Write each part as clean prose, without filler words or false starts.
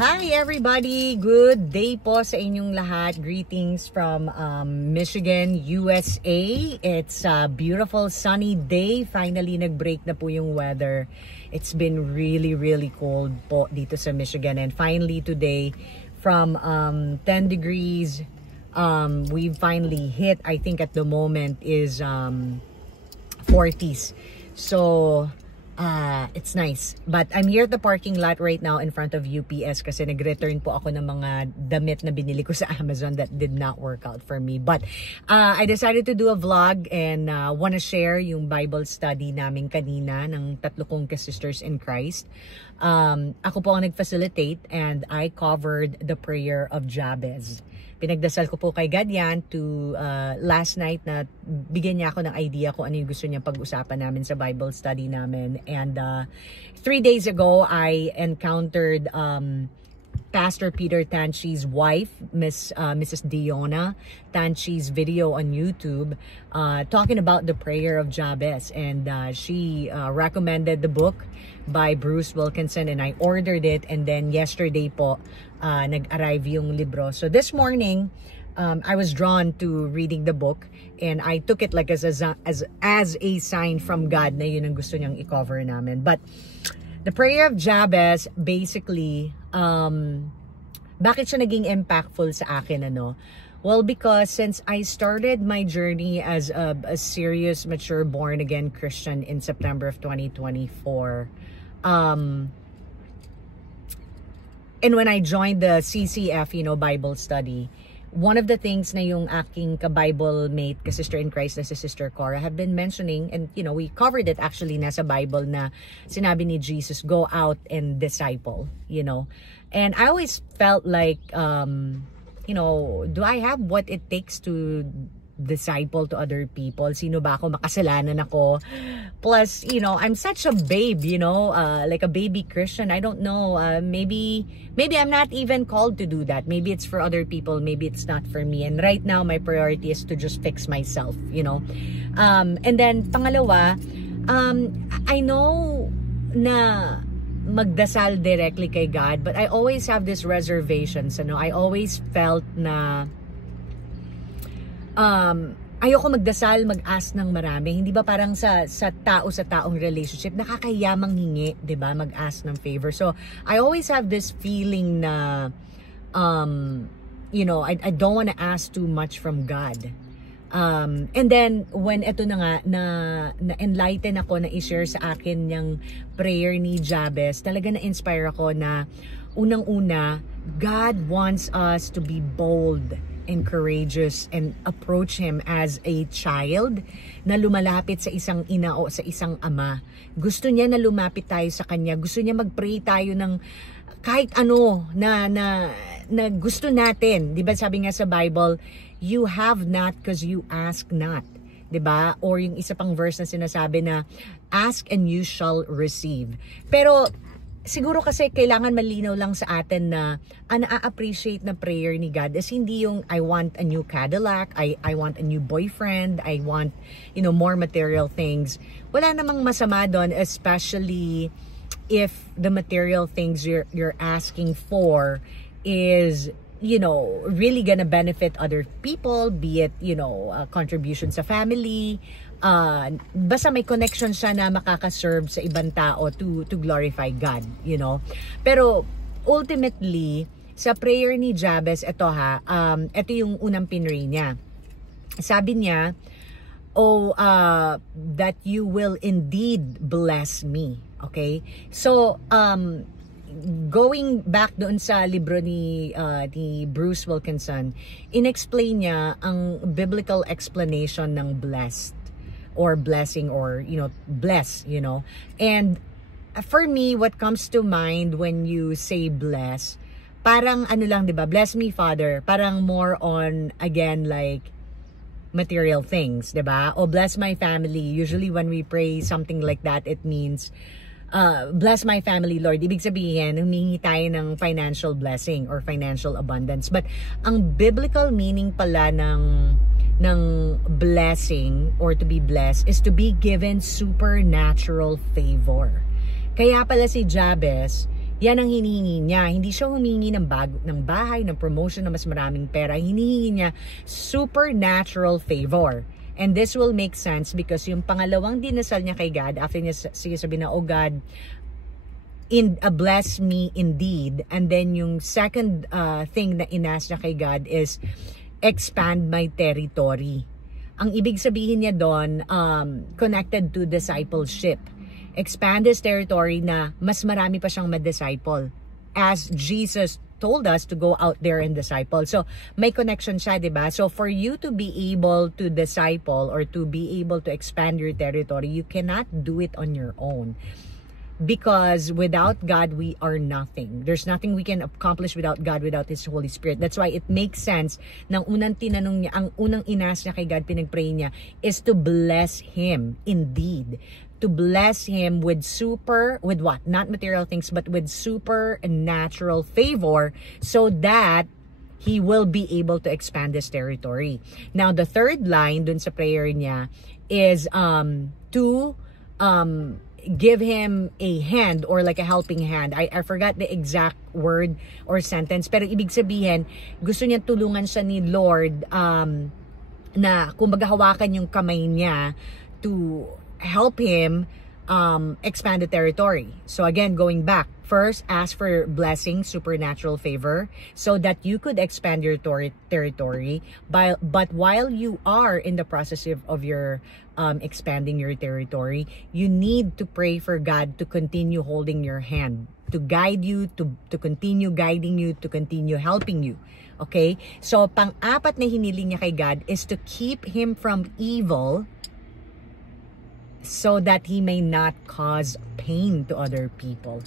Hi everybody! Good day po sa inyong lahat. Greetings from Michigan, USA. It's a beautiful sunny day. Finally, nag-break na po yung weather. It's been really cold po dito sa Michigan. And finally today, from 10 degrees, we've finally hit, I think at the moment, is 40s. So, it's nice. But I'm here at the parking lot right now in front of UPS kasi nag-return po ako ng mga damit na binili ko sa Amazon that did not work out for me. But I decided to do a vlog and want to share yung Bible study namin kanina ng tatlo kong ka-sisters in Christ. Ako po ang nag-facilitate and I covered the prayer of Jabez. Pinagdasal ko po kay God yan to last night na bigyan niya ako ng idea kung ano yung gusto niya pag-usapan namin sa Bible study namin. And 3 days ago, I encountered Pastor Peter Tanchi's wife, Mrs. Diona Tanchi's video on YouTube talking about the prayer of Jabez. And she recommended the book by Bruce Wilkinson and I ordered it. And then yesterday po, nag-arrive yung libro. So this morning, I was drawn to reading the book and I took it like as a sign from God na yun ang gusto niyang i-cover namin. But the prayer of Jabez, basically, bakit siya naging impactful sa akin, ano? Well, because since I started my journey as a serious, mature, born-again Christian in September of 2024, and when I joined the CCF, Bible study, one of the things na yung aking ka-Bible mate, ka-sister in Christ na si Sister Cora, have been mentioning, and we covered it actually nasa Bible na sinabi ni Jesus, go out and disciple, And I always felt like, do I have what it takes to disciple to other people? Sino ba ako? Makasalanan ako. Plus, I'm such a babe, like a baby Christian. I don't know. Maybe I'm not even called to do that. Maybe it's for other people. Maybe it's not for me. And right now, my priority is to just fix myself, And then, pangalawa, I know na magdasal directly kay God, but I always have this reservations, I always felt na ayoko magdasal, mag-ask ng marami. Hindi ba parang sa taong relationship, nakakayamang hingi, 'di ba? Mag-ask ng favor. So, I always have this feeling na I don't want to ask too much from God. And then when eto na nga na enlighten ako na i-share sa akin yung prayer ni Jabez, talaga na-inspire ako na unang-una, God wants us to be bold and courageous and approach Him as a child na lumalapit sa isang ina o sa isang ama. Gusto niya na lumapit tayo sa Kanya. Gusto niya mag-pray tayo ng kahit ano na gusto natin. Diba sabi nga sa Bible, you have not because you ask not. Diba? Or yung isa pang verse na sinasabi na, ask and you shall receive. Pero siguro kasi kailangan malinaw lang sa atin na na-appreciate na prayer ni God is hindi yung I want a new Cadillac, I want a new boyfriend, I want more material things. Wala namang masama doon, especially if the material things you're asking for is really gonna benefit other people, be it contribution sa family, basta may connection siya na makakaserve sa ibang tao to glorify God, Pero ultimately, sa prayer ni Jabez, ito yung unang pinray niya. Sabi niya, that you will indeed bless me. Okay? So, going back doon sa libro ni Bruce Wilkinson, inexplain niya ang biblical explanation ng blessed or blessing or bless, And for me, what comes to mind when you say bless, parang ano lang, 'di ba? Bless me, Father. Parang more on again like material things, 'di ba? O bless my family. Usually when we pray something like that, it means bless my family, Lord. Ibig sabihin, humingi tayo ng financial blessing or financial abundance. But ang biblical meaning pala ng blessing or to be blessed is to be given supernatural favor. Kaya pala si Jabez, Yan ang hinihingi niya. Hindi siya humingi ng bahay, ng promotion, na mas maraming pera. Hinihingi niya supernatural favor. And this will make sense because yung pangalawang dinasal niya kay God, after niya sabi na, oh God, bless me indeed. And then yung second thing na inas niya kay God is expand my territory. Ang ibig sabihin niya doon, connected to discipleship. Expand his territory na mas marami pa siyang ma-disciple. As Jesus told us to go out there and disciple. So, may connection siya, diba? So, for you to be able to disciple or to be able to expand your territory, you cannot do it on your own. Because without God, we are nothing. There's nothing we can accomplish without God, without His Holy Spirit. That's why it makes sense nang unang tinanong niya, ang unang inas niya kay God, pinag-pray niya, is to bless Him indeed. To bless him with what? Not material things, but with supernatural favor so that he will be able to expand his territory. Now, the third line dun sa prayer niya is to give him a hand or like a helping hand. I forgot the exact word or sentence, pero ibig sabihin, gusto niya tulungan siya ni Lord na kumbaga hawakan yung kamay niya to help him expand the territory. So again, going back, first ask for blessing, supernatural favor, so that you could expand your territory. But while you are in the process of your expanding your territory, you need to pray for God to continue holding your hand, to guide you, to continue guiding you, to continue helping you. Okay? So pang-apat na hiniling niya kay God is to keep him from evil, so that he may not cause pain to other people.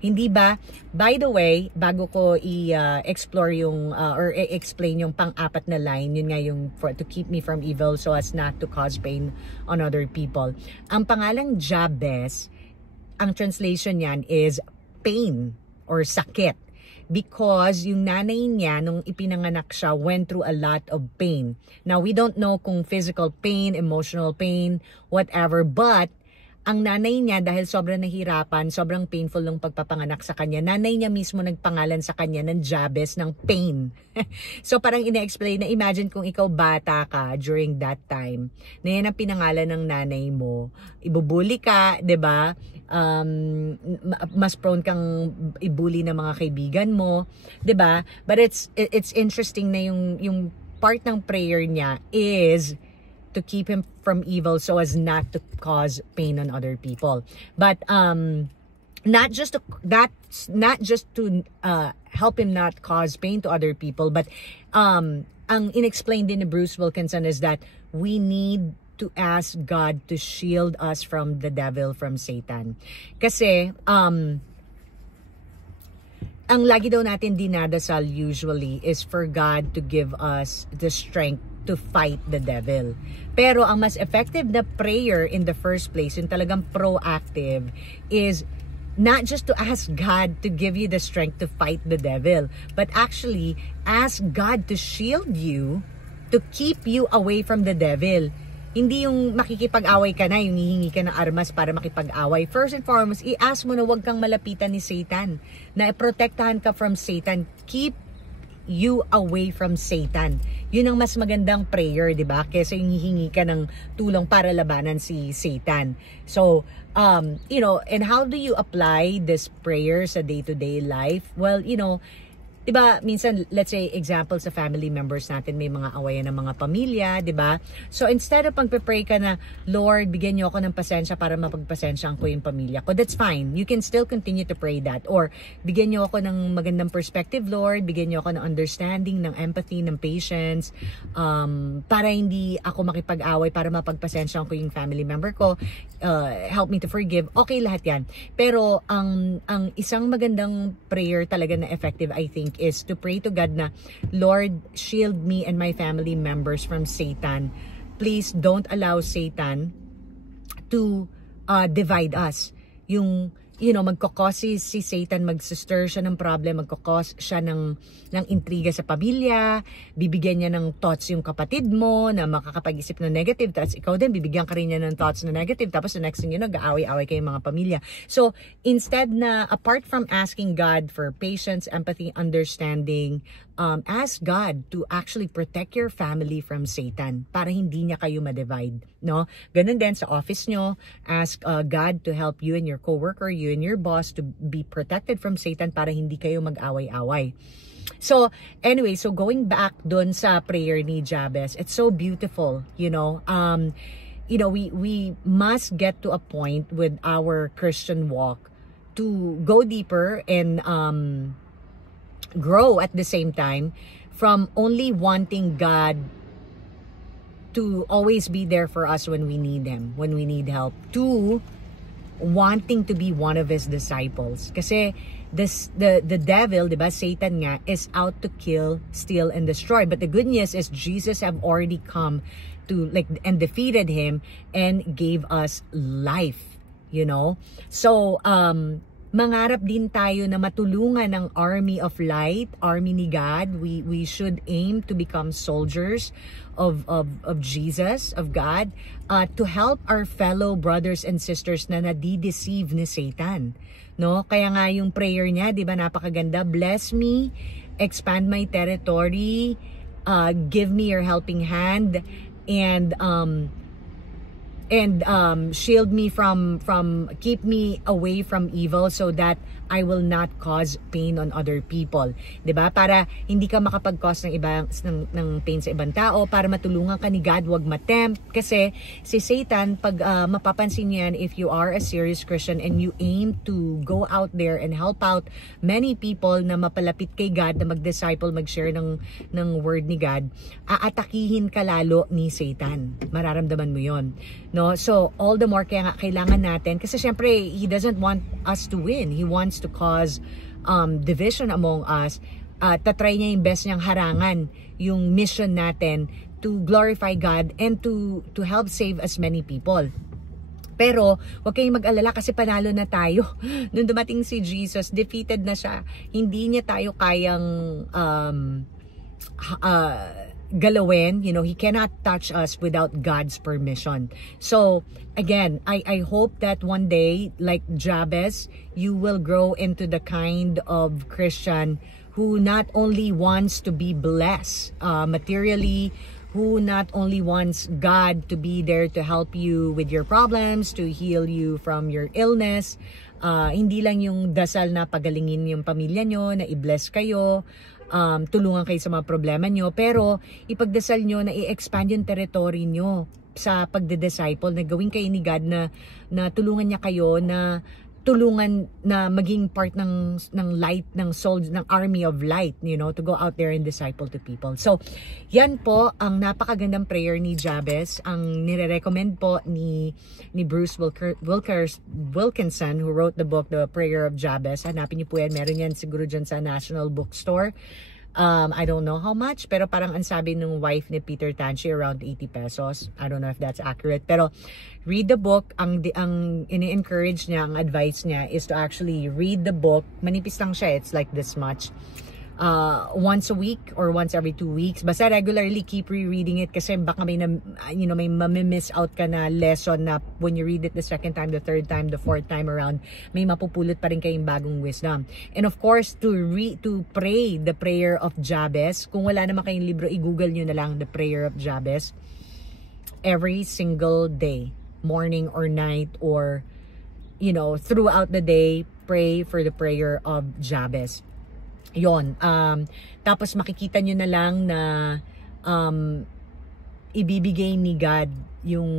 Hindi ba? By the way, bago ko i-explore yung or i-explain yung pang-apat na line, yun nga yung to keep me from evil so as not to cause pain on other people. Ang pangalang Jabez, ang translation niyan is pain or sakit. Because yung nanay niya, nung ipinanganak siya, went through a lot of pain. Now, we don't know kung physical pain, emotional pain, whatever, but ang nanay niya, dahil sobrang nahirapan, sobrang painful ng pagpapanganak sa kanya, nanay niya mismo nagpangalan sa kanya ng Jabez, ng pain. So parang ina-explain na, imagine kung ikaw bata ka during that time, na yan ang pinangalan ng nanay mo, ibubuli ka, 'di ba? Mas prone kang ibuli ng mga kaibigan mo, 'di ba? But it's interesting na yung part ng prayer niya is to keep him from evil so as not to cause pain on other people. But not just to help him not cause pain to other people, but ang inexplained din ni Bruce Wilkinson is that we need to ask God to shield us from the devil, from Satan. Kasi ang lagi daw natin dinadasal usually is for God to give us the strength to fight the devil. Pero ang mas effective na prayer in the first place, yung talagang proactive, is not just to ask God to give you the strength to fight the devil, but actually ask God to shield you, to keep you away from the devil. Hindi yung makikipag-away ka na, yung hihingi ka ng armas para makipag-away. First and foremost, i-ask mo na huwag kang malapitan ni Satan, na protektahan ka from Satan. Keep you away from Satan. Yun ang mas magandang prayer, di ba? Kesa yung hihingi ka ng tulong para labanan si Satan. So, you know, and how do you apply this prayer sa day-to-day life? Well, you know, diba, minsan, let's say, example sa family members natin, may mga awayan ng mga pamilya, diba? So, instead of pagpe-pray ka na, Lord, bigyan niyo ako ng pasensya para mapagpasensyaan ko yung pamilya ko, that's fine. You can still continue to pray that. Or, bigyan niyo ako ng magandang perspective, Lord. Bigyan niyo ako ng understanding, ng empathy, ng patience, para hindi ako makipag-away, para mapagpasensyaan ko yung family member ko. Help me to forgive. Okay, lahat yan. Pero, ang isang magandang prayer talaga na effective, I think, is to pray to God na, Lord, shield me and my family members from Satan. Please don't allow Satan to divide us. Yung magkakause si Satan, mag-stir siya ng problem, magkakause siya ng intriga sa pamilya, bibigyan niya ng thoughts yung kapatid mo na makakapag-isip ng negative, tapos ikaw din, bibigyan ka rin niya ng thoughts na negative, tapos the next thing nag-aaway-aaway kayong mga pamilya. So, instead na, apart from asking God for patience, empathy, understanding, ask God to actually protect your family from Satan para hindi niya kayo ma-divide, no? Ganun din sa office nyo, ask God to help you and your coworker, you and your boss to be protected from Satan para hindi kayo mag-away-away. So, anyway, so going back dun sa prayer ni Jabez, it's so beautiful, we must get to a point with our Christian walk to go deeper and grow at the same time from only wanting God to always be there for us when we need Him, when we need help, to wanting to be one of His disciples. Kasi the devil, diba, Satan nga, is out to kill, steal, and destroy. But the good news is Jesus have already come to and defeated him and gave us life, So, mangarap din tayo na matulungan ng army of light, army ni God. We should aim to become soldiers of Jesus, of God, to help our fellow brothers and sisters na nadideceive ni Satan. No? Kaya nga yung prayer niya, di ba, napakaganda. Bless me, expand my territory, give me your helping hand, and shield me from keep me away from evil so that I will not cause pain on other people. 'Di ba? Para hindi ka makapag-cause ng pain sa ibang tao, para matulungan ka ni God, wag matempt. Kasi si Satan, pag mapapansin niyo yan, if you are a serious Christian and you aim to go out there and help out many people na mapalapit kay God, na mag-disciple, mag-share ng word ni God, aatakihin ka lalo ni Satan. Mararamdaman mo yon. No? So, all the more kaya nga kailangan natin, kasi syempre, he doesn't want us to win. He wants to cause division among us. Tatry niya yung best niyang harangan yung mission natin to glorify God and to help save as many people. Pero, huwag kayong mag-alala kasi panalo na tayo. Nung dumating si Jesus, defeated na siya. Hindi niya tayo kayang galawin. He cannot touch us without God's permission. So, again, I hope that one day, like Jabez, you will grow into the kind of Christian who not only wants to be blessed materially, who not only wants God to be there to help you with your problems, to heal you from your illness, hindi lang yung dasal na pagalingin yung pamilya nyo, na i-bless kayo, tulungan kayo sa mga problema nyo, pero ipagdasal nyo na i-expand yung territory nyo sa pagde-disciple, na gawin kayo ni God na tulungan niya kayo, na tulungan na maging part ng light, ng souls, ng army of light, to go out there and disciple to people. So, yan po ang napakagandang prayer ni Jabez, ang nire-recommend po ni Bruce Wilkinson, who wrote the book, The Prayer of Jabez. Hanapin niyo po yan, meron yan siguro dyan sa National Bookstore. I don't know how much, pero parang ang sabi ng wife ni Peter Tanchi, around 80 pesos. I don't know if that's accurate. Pero read the book. Ang ini-encourage niya, ang advice niya is to actually read the book. Manipis lang siya. It's like this much. Once a week or once every 2 weeks. Basta regularly keep rereading it kasi baka may mamimiss out ka na lesson na when you read it the second time, the third time, the fourth time around, may mapupulot pa rin kayong bagong wisdom. And of course, to pray the prayer of Jabez. Kung wala naman kayong libro, i-google nyo na lang the prayer of Jabez. Every single day, morning or night, or throughout the day, pray for the prayer of Jabez. Yon. Tapos makikita nyo na lang na ibibigay ni God yung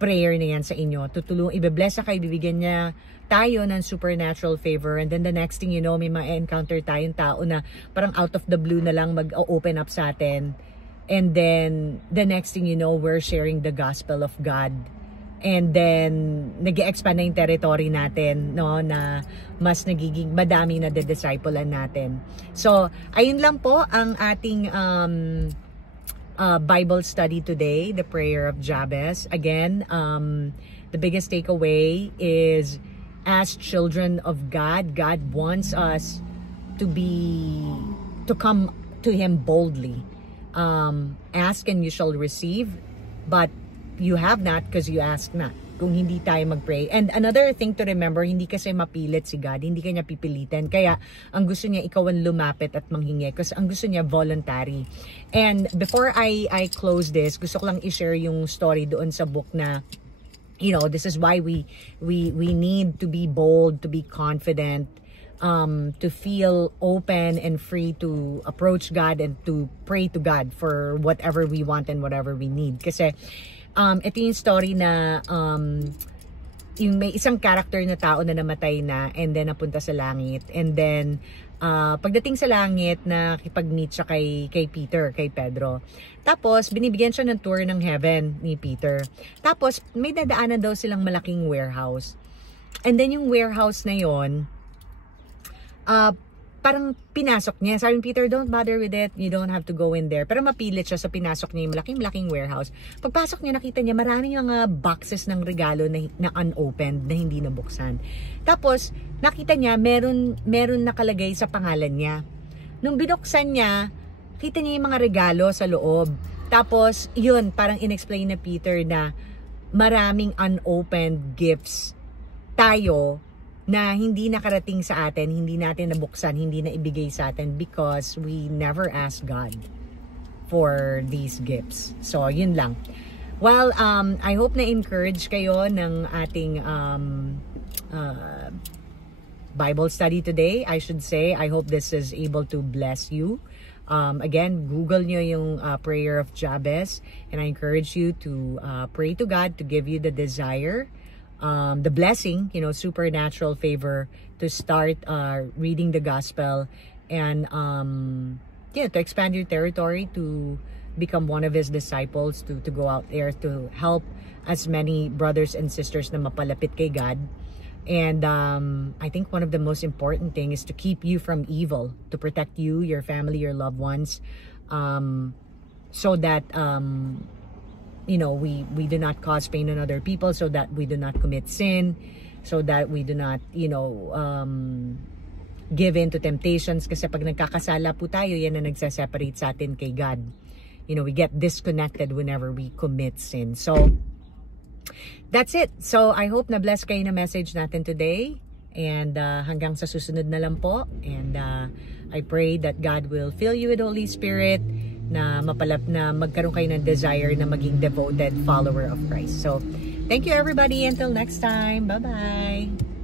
prayer na yan sa inyo. Ibe-bless na kayo, ibibigyan niya tayo ng supernatural favor, and then the next thing may ma-encounter tayong tao na parang out of the blue na lang mag-open up sa atin, and then the next thing we're sharing the gospel of God. And then, nag-expand na yung territory natin, na mas nagiging madami na de-disciplean natin. So, ayun lang po ang ating Bible study today, the prayer of Jabez. Again, the biggest takeaway is as children of God, God wants us to come to Him boldly. Ask and you shall receive, but you have not because you ask not. Kung hindi tayo mag-pray. And another thing to remember, hindi kasi mapilit si God, hindi kanya pipilitin. Kaya ang gusto niya ikaw ang lumapit at manghingi kasi ang gusto niya voluntary. And before I close this, gusto ko lang i-share yung story doon sa book na, you know, this is why we need to be bold, to be confident, to feel open and free to approach God and to pray to God for whatever we want and whatever we need. Kasi ito yung story na yung may isang character na tao na namatay na and then napunta sa langit. And then pagdating sa langit, nakipag-meet siya kay Peter, kay Pedro. Tapos binibigyan siya ng tour ng heaven ni Peter. Tapos may dadaanan daw silang malaking warehouse. And then yung warehouse na yon, parang pinasok niya. Sabi ni Peter, don't bother with it. You don't have to go in there. Pero mapilit siya sa pinasok niya yung malaking warehouse. Pagpasok niya, nakita niya maraming mga boxes ng regalo na unopened, na hindi nabuksan. Tapos, nakita niya, meron nakalagay sa pangalan niya. Nung binuksan niya, kita niya yung mga regalo sa loob. Tapos, yun, parang inexplain na Peter na maraming unopened gifts tayo na hindi nakarating sa atin, hindi natin nabuksan, hindi na ibigay sa atin because we never ask God for these gifts. So, yun lang. Well, I hope na-encourage kayo ng ating Bible study today. I should say, I hope this is able to bless you. Again, Google nyo yung prayer of Jabez, and I encourage you to pray to God to give you the desire, the blessing, you know, supernatural favor to start reading the gospel and yeah, to expand your territory, to become one of His disciples, to go out there to help as many brothers and sisters na mapalapit kay God. And I think one of the most important thing is to keep you from evil, to protect you, your family, your loved ones, so that you know, we do not cause pain on other people, so that we do not commit sin, so that we do not, you know, give in to temptations. Kasi pag nagkakasala po tayo, yan na nagsaseparate sa atin kay God. You know, we get disconnected whenever we commit sin. So, that's it. So, I hope na bless kayo na message natin today. And hanggang sa susunod na lang po. And I pray that God will fill you with Holy Spirit, na magkaroon kayo ng desire na maging devoted follower of Christ. So, thank you everybody. Until next time. Bye-bye.